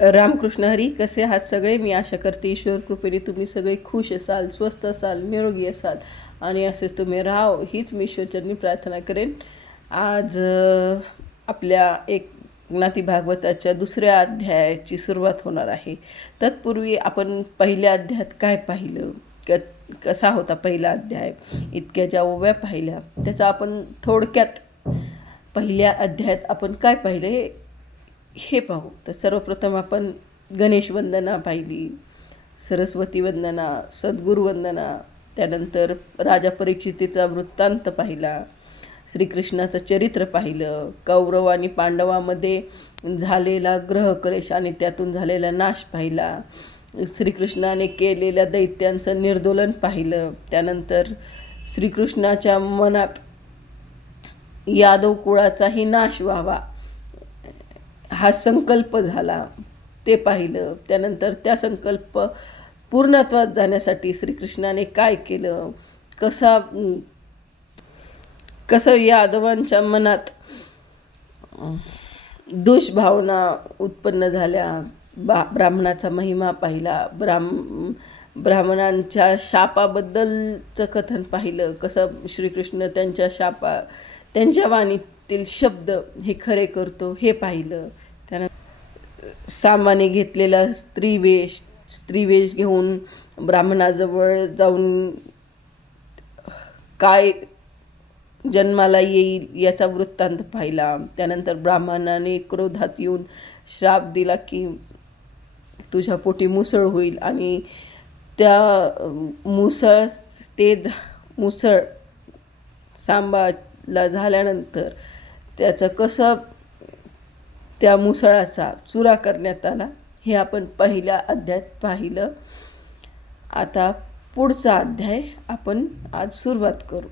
रामकृष्ण हरी कसे आहात सगळे? मी आशा करते ईश्वर कृपेने तुम्ही सगळे खुश असाल स्वस्त असाल निरोगी असाल आणि असेच तुम्ही राहाव हीच मी ईश्वरचरणी प्रार्थना करेन. आज आपल्या एक नाती भागवताच्या दुसऱ्या अध्यायाची सुरुवात होणार आहे. तत्पूर्वी आपण पहिल्या अध्यायात काय पाहिलं? क कसा होता पहिला अध्याय? इतक्या ज्या ओव्या पाहिल्या त्याचा आपण थोडक्यात पहिल्या अध्यायात आपण काय पाहिलं हे हे पाहू. तर सर्वप्रथम आपण गणेश वंदना पाहिली सरस्वती वंदना सद्गुरुवंदना त्यानंतर राजा परिचितीचा वृत्तांत पाहिला श्रीकृष्णाचं चरित्र पाहिलं कौरव आणि पांडवामध्ये झालेला ग्रहकलेश आणि त्यातून झालेला नाश पाहिला श्रीकृष्णाने केलेल्या दैत्यांचं निर्दोलन पाहिलं त्यानंतर श्रीकृष्णाच्या मनात यादव कुळाचाही नाश व्हावा हा संकल्प झाला ते पाहिलं. त्यानंतर त्या संकल्प पूर्णत्वात जाण्यासाठी श्रीकृष्णाने काय केलं? कसा कसं यादवांच्या मनात दुष्भावना उत्पन्न झाल्या? बा ब्राह्मणाचा महिमा पाहिला. ब्राह्म ब्राह्मणांच्या शापाबद्दलचं कथन पाहिलं. कसं श्रीकृष्ण त्यांच्या शापा त्यांच्या वाणीतील शब्द हे खरे करतो हे पाहिलं. सामाने घेतलेला स्त्रीवेश स्त्रीवेश घेऊन ब्राह्मणाजवळ जाऊन काय जन्माला येईल याचा वृत्तांत पाहिला. त्यानंतर ब्राह्मणाने क्रोधात येऊन श्राप दिला की तुझ्या पोटी मुसळ होईल आणि त्या मुसळ ते मुसळ सांबाला झाल्यानंतर त्याचं कसं त्या मुसळाचा चुरा करण्यात आला हे आपण पहिल्या अध्यायात पाहिलं. आता पुढचा अध्याय आपण आज सुरुवात करू.